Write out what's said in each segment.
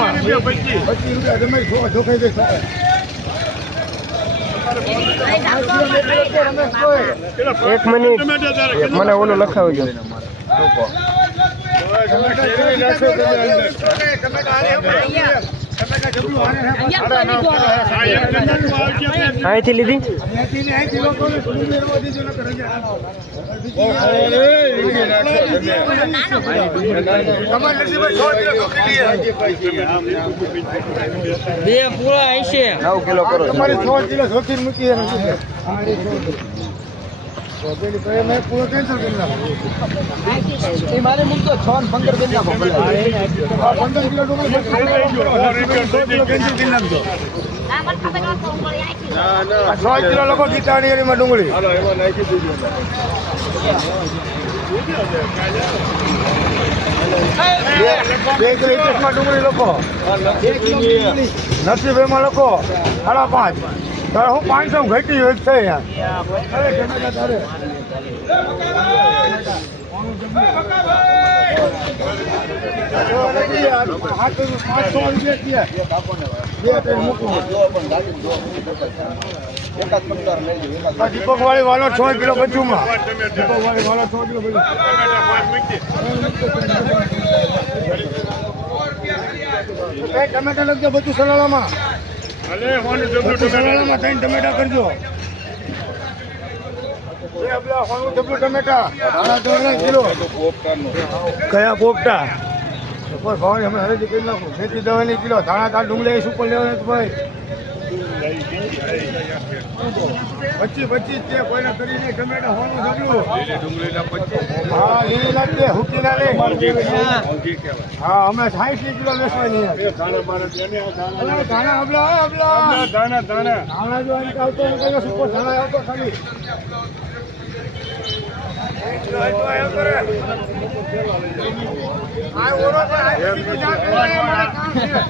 આમાં પચીસ રૂપિયા તમે જોખાઈ દે એક મિનિટ એક મને ઓલું લખાવજો અહીંથી લીધી? બે પૂરા હશે. નવ કિલો કરો તમારી છ કિલો શોખીન મૂકી છ પંદર નાખો પંદર કિલો સો કિલો લોકો. એરીમાં ડુંગળી બે કિલો ઇતિહાસમાં ડુંગળી લોકો. નરસિંહભાઈમાં લોકો સાડા પાંચ. તારે હું પાંચસો ઘટી હોય છે પાંચસો રૂપિયા દીપક વાળી વાળો છ કિલો બચુમાં દીપક વાળી વાળો છ કિલો બચું ટમેટા લખજો બધું સલાળામાં સલાળામાં ટમેટા. કરજો. કયા પોપટા? ઉપર ભાવ હમણાં હરેજી કરી નાખું. ખેતી દવાની કિલો ધાણા કાઢ ડુંગળી સુપર લેવાના ભાઈ. પચીસ પચીસ તે કોઈને કરીને ટમેટા ડબલું હા એ લાગે હુકીના લે. હા અમે સાઠ કિલો વેચવાની ધાણા હબલા હબલા ધાણા જો અહીં આવતો હું કહીશ ધાણા આવતો ખાલી? આ ઓરો તો આ સીધી ના કરે, કામ છે.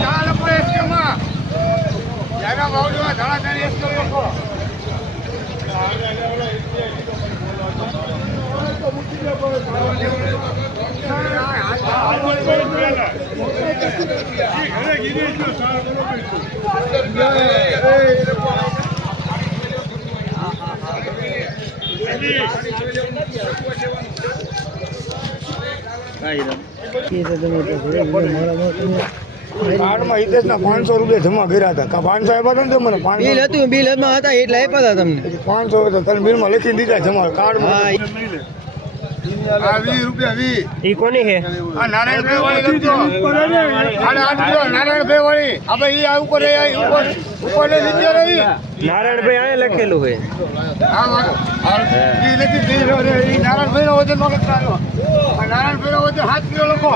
ધાણા લખો એસકેમાં. જાના ભાવ જોવા ધાણા તારી એસકે લખો. કાર્ડમાં હિતેશના પાંચસો રૂપિયા જમા કર્યા હતા. કા પાંચસો આપ્યા હતા ને તમને મને બિલ હતું બિલ હતા હતા એટલે આપ્યા હતા તમને. પાંચસો હતા બિલમાં લખી દીધા જમા કાર્ડમાં. હા આ વીસ રૂપિયા વીસ. ઈ કોની છે? આ નારાયણભાઈ વાળી લખજો. સાડા આઠ કિલો નારાયણભાઈ વાળી. હવે ઈ આ ઉપર એ ઉપર ઉપર ને નીચે રહી નારાયણભાઈ લખેલું હોય હા હા ઈ નથી ઈ ઈ નારાયણભાઈ નો વજન નો લખતા નારાયણભાઈ નો વજન સાત કિલો લખો.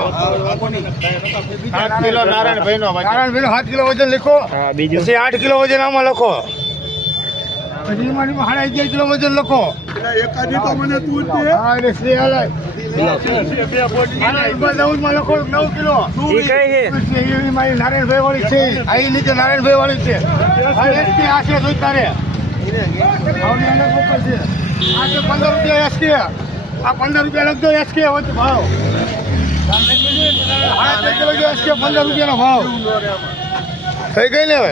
સાત કિલો નારાયણભાઈ નો નારાયણભાઈ નો કિલો વજન લખો. હા બીજું? પછી આઠ કિલો વજન આમાં લખો. પછી સાડા અગિયાર કિલો વજન લખો હા એટલે શ્રી હલાય. આના ઉપર નવમાં લખો નવ કિલો. ઈ છે? મારી નારાયણભાઈ વાળી છે. આ નીચે નારાયણભાઈ વાળી છે. આ એસટી આ છે જોઈ તારે. આવડી છે. આ પંદર રૂપિયા એસકે આ પંદર રૂપિયા લખજો એસકે ભાવ. પંદર રૂપિયાનો ભાવ. થઈ ગઈ ને હવે?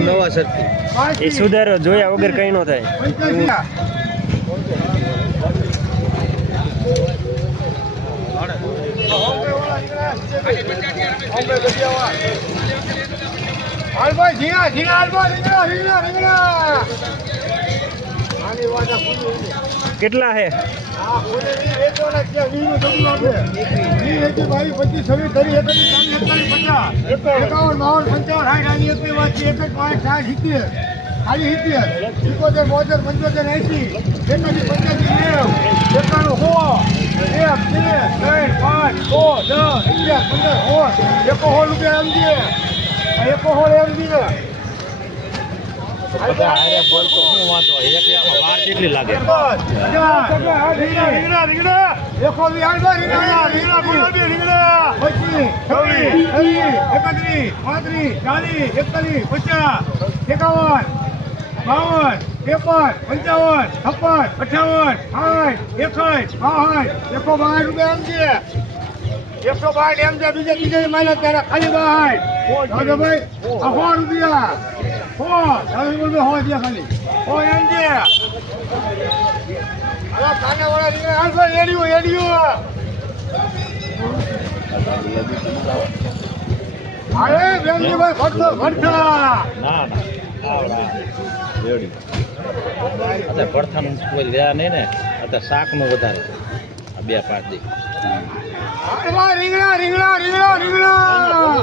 નવા સરથી એ સુધારો જોયા વગર કઈ નો થાય. હાલ ભાઈ ઝીણા ઝીણા હાલ ભાઈ રીંગણા રીંગણા રીંગણા કેટલા સિત્તેર. ખાલી સિત્તેર. સિત્તોતેર, બોતેર, પંચોતેર, એસી એકાસી, પંચ્યાસી, નેવું. એકાણું, સો. એક, બે, ત્રણ, પાંચ, છ, દસ, અગિયાર, પંદર, સોળ. એકો સો રૂપિયા એમ દે. એકો સો એમ દે. એકાવન બાવન ત્રેપન પંચાવન છપ્પન અઠાવન સાઠ એકસઠ બાસઠ એકસો બાર રૂપિયા એમ છે એકસો બાર એમ છે બીજે બીજા માઇનસ ત્યારે ખાલી બાસઠ ભાઈ સો રૂપિયા સો દાદા બોલ સો છે ખાલી સો એમ છે હવે કાનાવાળા નીકળે હાલ ભાઈ એડિયું એડિયું અરે બેનજીભાઈ ફરતો ફરતા અત્યારે પડથાનું કોઈ લેવા નહીં ને અત્યારે શાકનું વધારે આ બે પાંચ દી અરે રીંગણા રીંગણા રીંગણા રીંગણા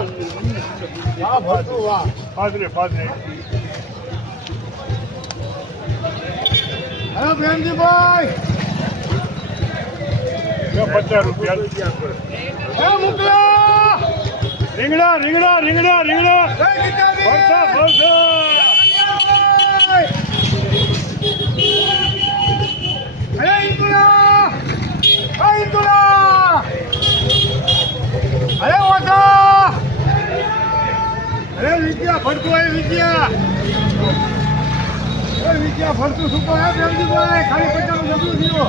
વાહ ભરતું વાહ પાદરે પાદરે હેલો પ્રેમજીભાઈ. પચાસ રૂપિયા. મુકલા. રીંગણા રીંગણા રીંગણા રીંગણા. ભરતા ભરતા અરે ઓછા. અરે વિદ્યા ભરતું આવી વિદ્યા. અરે સુપર શું કહે બેનજીભાઈ ખાલી પચાસ જબરું થયો.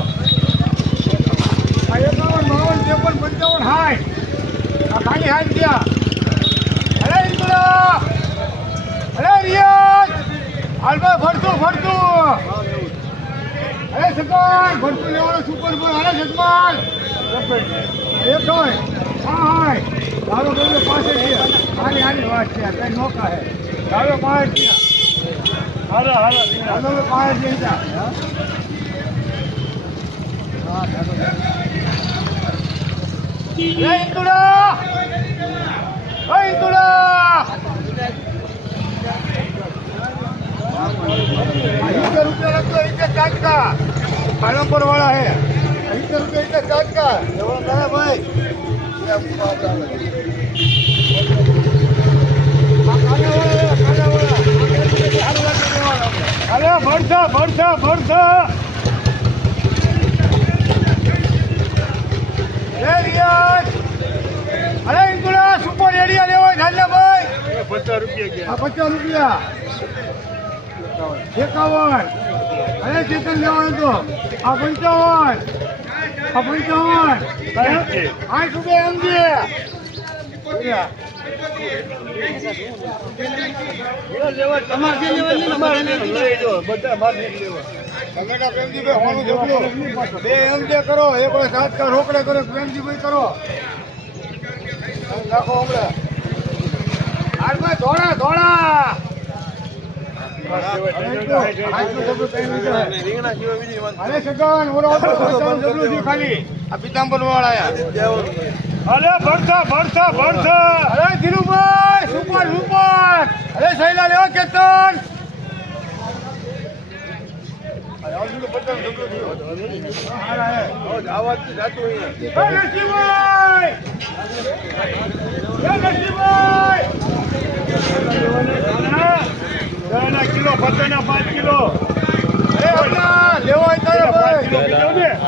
આ એકાવન, બાવન, ત્રેપન, પંચાવન હાય. આ ખાલી હાથ ગયા અરે ઇન્દુલા અરે રિયાજ હાલભાઈ ભરતું ફરતું અરે સકન ભરતું લેવાનો સુપર પર એક હોય હા હાય. દારો ગમે પાસે છે. હારી વાત છે. કઈ નોકા હે. દારો પાંચ છે પાલનપુર વાળા હે? સિત્તેર રૂપિયા ચાટકા એવો ના ભાઈ. અરે ભરતા ભરતા ભરતા અરે ઇન્દુરા સુપર એરિયા લેવો ભાઈ પચાસ રૂપિયા આ પચાસ રૂપિયા. એકાવન. અરે ચેતન લેવાનું તો. આ પંચાવન. આ પંચાવન. આઠ રૂપિયા એમ ટમેટા પ્રેમજીભાઈ કરો એક વાર સાત રોકડે કરો પ્રેમજીભાઈ કરો નાખો હમણાં હાલમાં ધોળા ધોળા છે ખાલી આ પિતાંબર વાળા અરે ભરતા ભરતા ભરતા અરે ધીરુભાઈ સુપર સુપર અરે શૈલા લેવા કેતન એ નરસિંહભાઈ! એ નરસિંહભાઈ! દહના કિલો પચાસના પાંચ કિલો એ હમણાં લેવા હોય તારે ભાઈ. કિલો કીધો ને પચાસ રૂપિયાના કેટલા કરવા છે? જવાબ તો દે, રીંગણા લેવા સુપર. પચાસનું જબલું છે ખાલી. પચાસના તો બે આવે પાંચ આવે ત્યારે એ રણજીત! એ રણા! એમને કોઈ લેવા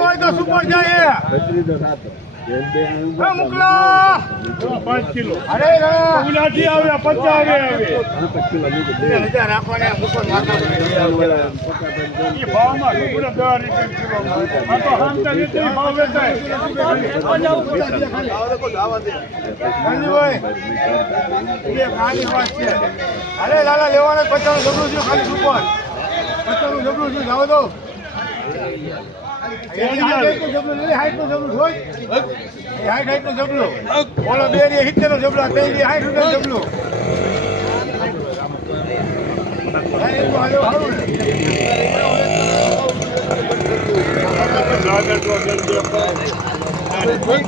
હોય તો સુપર જાય અરે લાલા લેવાના પચાસ જબરું છે ખાલી સુપર પચાસ જબરું છે જાવ દો ઓલો બે રે સિત્તેરનું જબરું, આ ત્રણ રે હાઈટનું જબરું. હા, એટલું હાલ્યો હારું ને. હવે બહુ ફેરે ફેરે ન કરે એમાં ઓ, આરામ કરો. સિત્તેર વાળા હાઈટ વાળા છે આ હાઈટમાં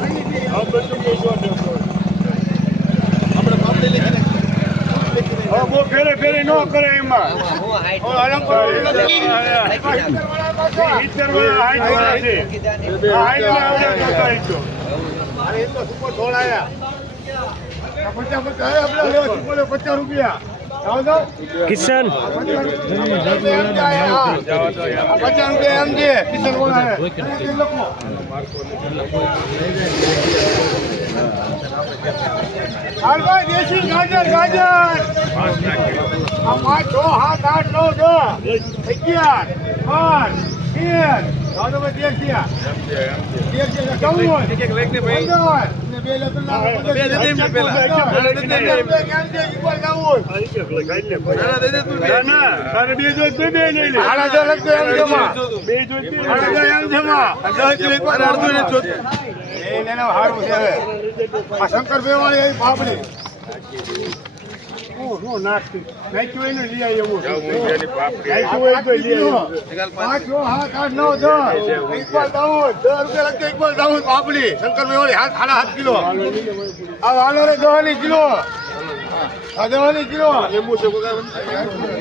આવડે તો સાઈઠ તો. અરે એ ફેરે ન કરે એમાં. પચાસ રૂપિયા. કિશન. પચાસ રૂપિયા એમ છે. કિશન બોલાવે. એ લખો. હાલ ભાઈ દેશી ગાજર ગાજર આ પાંચ છ સાત આઠ નવ દસ અગિયાર બાર તેર બે લગ્ન ના પંદર કેમ છે ઈકબાલ જાવું ના, ના, તારે બે જોઈત બે બે લઈ લે. હાડા જો લખજો એમ જમા બે જોઈત બે હાડા જો લઈ લે. એમ જમા દસ કિલો ઈકબાલ અડધું ને ચોથ એ લેનો હારું છે આ શંકર બેવાળી આવી પાપડી હું, નાખતી. નાખ્યું હોય ને લઈ આવી એવું. નાખ્યું હોય તો લઈ આવી. પાંચ છ સાત આઠ નવ દસ. ઈકબાલ દાઉદ દસ રૂપિયા દાઉદ પાપડી શંકર બેવાળી હાથ સાડા સાત કિલો. આ વાલો રે દવાની કિલો. આ દવાની કિલો.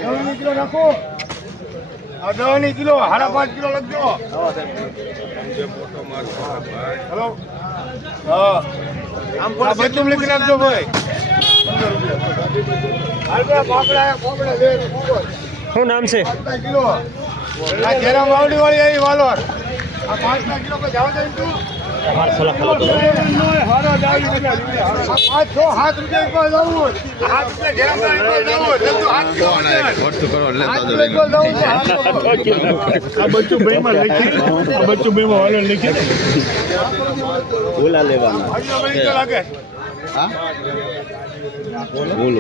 દવાની કિલો નાખો. આ દવાની કિલો સાડા પાંચ કિલો લખજો. હેલો? હા. આ બધું લખી નાખજો ભાઈ શું નામ છે? કિલો આ જેરામ વાવડી વાળી આવી વાલોર. આ પાંચના કિલો કોઈ જવા દે તું? વાલો લખી ઓલા લેવાના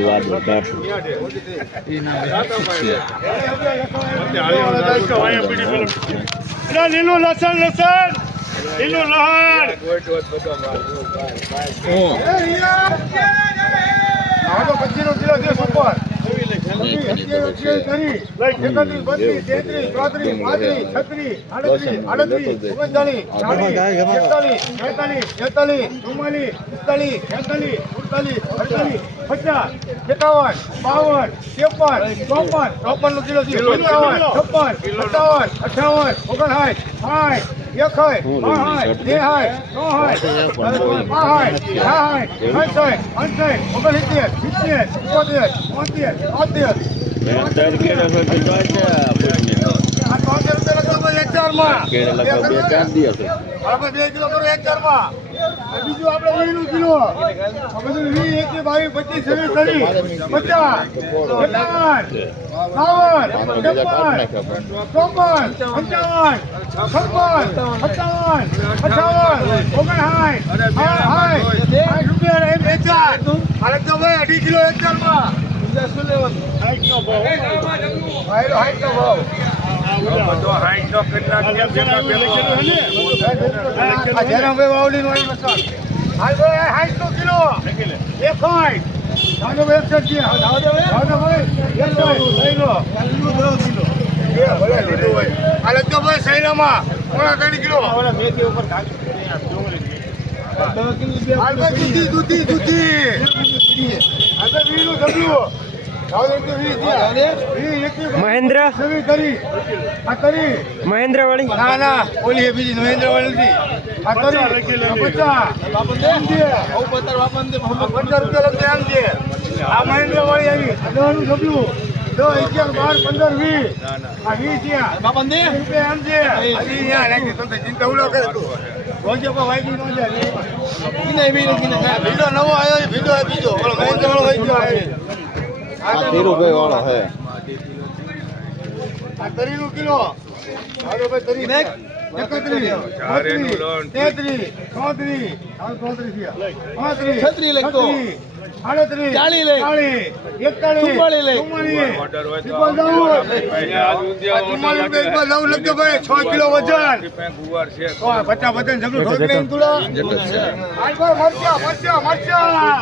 વાદળ કાઢ અરે લીલું લસણ લસણ ચોત્રીસ પાંત્રીસ છત્રીસ આડત્રીસ ઓગણચાલીસ ચાલીસ એકતાલીસ બેતાલીસ તેતાલીસ ચુમ્માલીસ પિસ્તાલીસ છેતાલીસ સુડતાલીસ અડતાલીસ પચાસ એકાવન બાવન ત્રેપન ચોપન ચોપન નો કિલો છપ્પન સત્તાવન અઠાવન ઓગણસાઠ સાઠ એકસાઠ બાસઠ તેસાઠ ચોસાઠ પાંસઠ છાસઠ સડસઠ અડસઠ ઓગણસિત્તેર સિત્તેર એકોતેર બોતેર ચારમાં બે કિલો કરો એક ચારમાં બીજું આપણે વીનું કિલો. બધું વી એક બાવીસ પચીસ છવ્વીસ ત્રીસ પચાસ. બાવન. છપ્પન ચોપન. પંચાવન. છપ્પન સત્તાવન. અઠાવન. ઓગણસાઠ. સાઠ સાઠ રૂપિયા એમ વેચાણ અરે તો ભાઈ અઢી કિલો એક શું લેવાનું? હાઈટ નો ભાવ. હાઈટ નો હાલ ભાઈ હાઈટ નો કિલો એક હાઈટ દાદો ભાઈ એકસઠ છે દાદો ભાઈ એકસઠ લઈ લો બે ભલે લીધું હોય આ લખજો ભાઈ સૈરામાં પોણા ત્રણ કિલો હાલ ભાઈ દૂધી દૂધી દૂધી ભાઈ વીનું ડબલું મહેન્દ્ર? મહેન્દ્ર વાળી ના ના ઓલી બીજી મહેન્દ્ર વાળી નથી આ મહેન્દ્ર વાળી આવી દવાનું ડબલું દસ અગિયાર બાર પંદર વીસ આ વીસ રૂપિયા એમ છે ચિંતા ઉડો કરે નવો આવ્યો બીજો બીજો મહેન્દ્ર વાળો આ ધીરુભાઈ વાળો હે. આ તરીનું કિલો. હાલો ભાઈ તરી ભાઈ છ કિલો વજન. તો પચાસ વજન મરચા મરચા મરચા.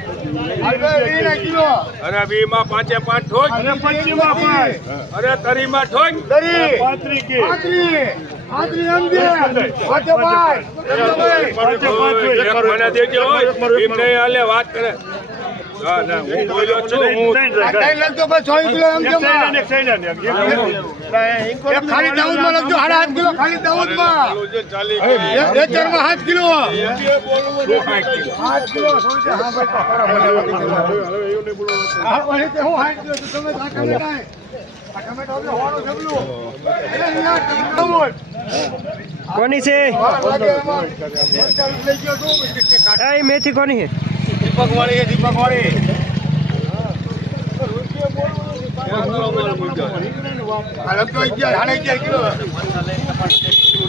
અરે વી માં પાંચે પાંચ ઠોક. અરે પચીસમાં પાંચ. અરે તરી માં ઠોક. તરી. પાંત્રી. કે પાંત્રીસ. એમ દે પાંચે પાંચ. પાંચે પાંચ. મને દેજો. એમ નહીં હાલે વાત કરે. ખાલી દાઉદમાં લખજો સાડા આઠ કિલો ખાલી દાઉદમાં. એક એક સાત કિલો. સાત કિલો. કોની છે? મેથી કોની છે? દીપક વાળી દીપક. આ લખજો અગિયાર, સાડા અગિયાર કિલો.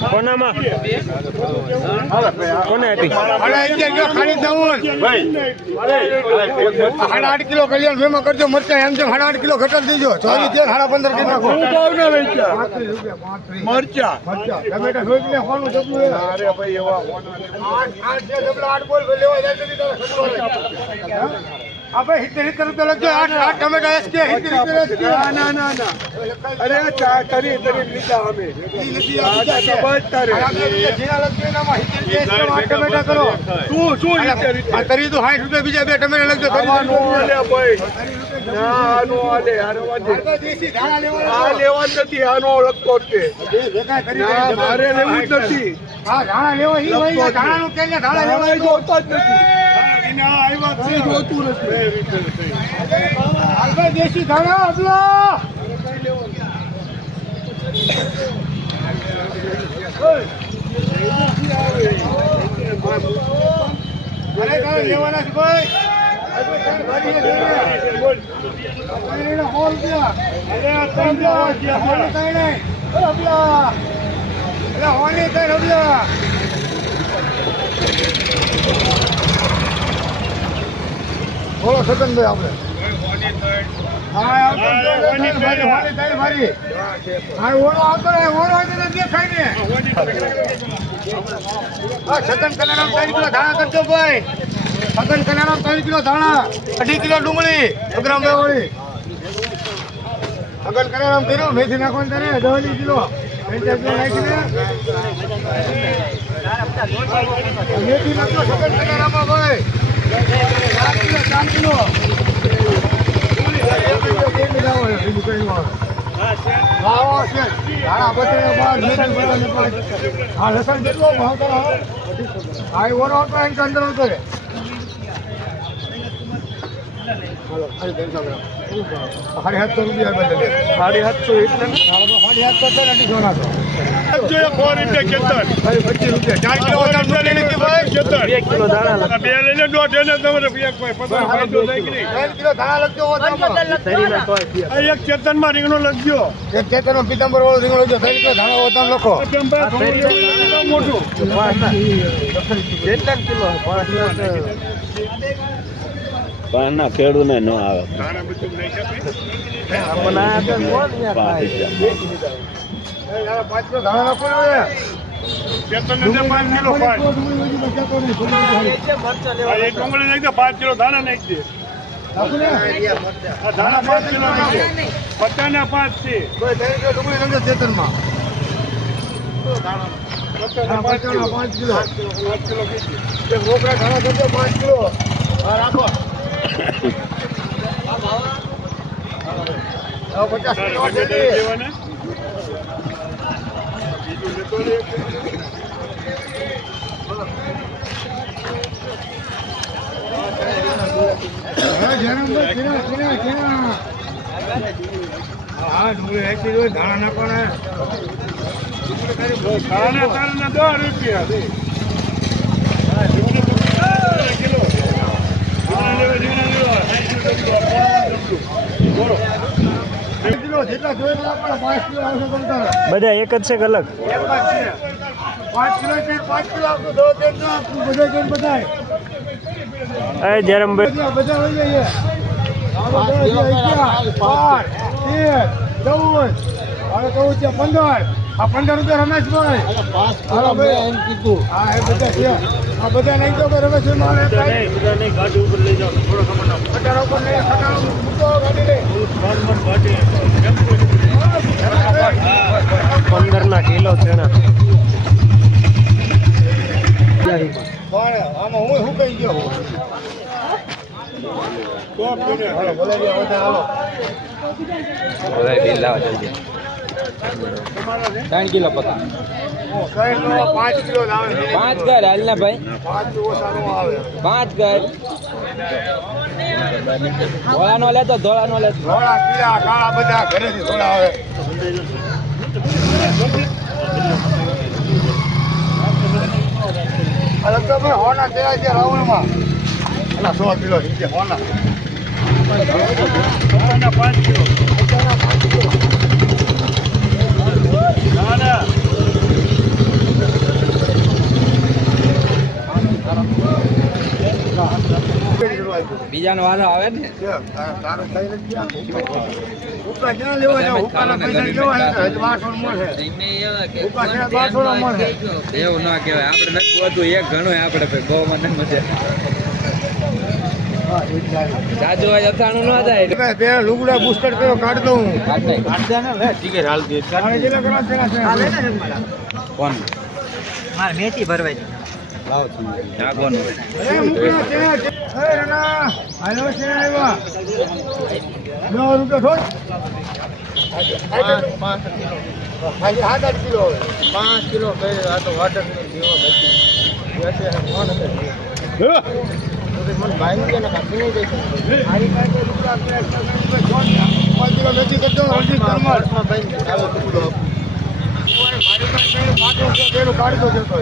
કોનામાં કોને આપી સાડા આઠ કિલો કલ્યાણ ભેમાં કરજો મરચા એમ છે સાડા આઠ કિલો ઘટાડી દેજો ચોવીસ તેર સાડા પંદર કિલો. મરચા તો હિતરી તારે તો લખજો આ આ સિત્તેર સિત્તેર રૂપિયા હિતરી આઠ આઠ ના ના ના SK. અરે ચા કરી તરી લીધા અમે. ઈ લીધી આ બીજા તારે. આ આપણે ઝીણા લખજો એનામાં હિતરી રૂપિયા કે આઠ ટમેટા કરો. શું શું આ તરી તો 60 રૂપિયા બીજા બે ટમેટા લખજો તરી નો આલે ભાઈ. ના આનો આલે આનો વાજે આ દેશી ધાણા આ લેવા નથી આનો લખતો છે. તે ભેગા કરી ના મારે લેવું જ નથી. હા ધાણા લેવા ઈ ભાઈ ધાણા નું કે ધાણા લેવા. જોતા જ નથી. દેશી ધાણા આપલો. અરે ધાણા લેવાના છે ભાઈ? આ તો ડુંગળી અગ્રામ વાળી છગન કલારામ કર્યો મેથી નાખવાનું તારે દસ કિલો. કિલો મેથી નાખ્યો સગન કલારામાં ભાઈ. લસણ કેટલો ભાવ કરો હા એ ઓનો હતો એમ કે અંદર આવતો રે હાલો, ખાલી ત્રણસો ગ્રામ. સાડી સાતસો રૂપિયા બદલે સાડી સાતસો એટલે સાડી સાતસો છે ને. અઢીસો થોડું મોટું. કેટલા ના ખેડૂને ન આવે. પાંચ કિલો. ધાણા પાંચ પાંચ નાખી પાંચ ધાણા પાંચ કિલો નાખો પચાસ ના પાંચ છે ભાઈ ત્રણ કિલો પાંચ કિલો પાંચ કિલો રાખો ને? હા. ડુંગળી નાખી દો, ધાણા. ખાના તારના દસ રૂપિયા દે. કિલો. જીવના લેવા, જીવના લેવા. સાઠ રૂપિયા કિલો. બોલો. પાંચ કિલો જેટલા જોઈએ એટલા આપવાના. પાંચ કિલો આવશે તમ તારે. બધા એક જ છે કે અલગ જયરામભાઈ ચૌદ, હાલો, ચૌદ છે, પંદર. આ પંદર રૂપિયા રમેશભાઈ. ભાઈ. હા એ બધા છે આ બધા નહીં તો રમેશભાઈ મારે ઉપર લઈ ખટારા મૂકો ગાડી લઈ. પંદર ના કિલો છે ને. આમાં હું શું કહી ગયો? બોલે રહ્યા બધા હાલો. ત્રણ કિલો પતા કઈ પાંચ કિલો પતા પાંચ ઘર હાલ ને ભાઈ? પાંચ ઘર. ધોળા નો લેતો ધોળા નો લેતો હોના તેરા છે રાવણમાં અલા સો કિલો હોના પાંચ કિલો. ખાના. બીજાનો વારો આવે ને તારો કઈ નથી આ. ઉપલા ક્યાં લેવા જાવ ઉપરના પૈસા કેવા છે હજી બારસો નો મળે ઉપલા છે બારસો આવે ને? એવું ના કહેવાય. આપણે નથી હોતું એક ઘણું આપણે ભાઈ બહુ મને મજા. જાજુ આ અથાણું ના જાય બે લુગડા બુસ્ટર કર્યો કાઢ દઉં કાઢ નાખ. દે જેટલા કરવા તેના છે. કોણ માર મેથી ભરવાની જાગોનું અરે મૂકના છે. અરે રણા, હાલો છે આવ્યા. નવ રૂપિયા થોડ. પાંચ કિલો પાંચ કિલો કઈ આ તો વાટર પાંચ કિલો નથી કરતો હળદી કરમર. મારી પાસે પાંચ રૂપિયા પેલું કાઢતો જતો.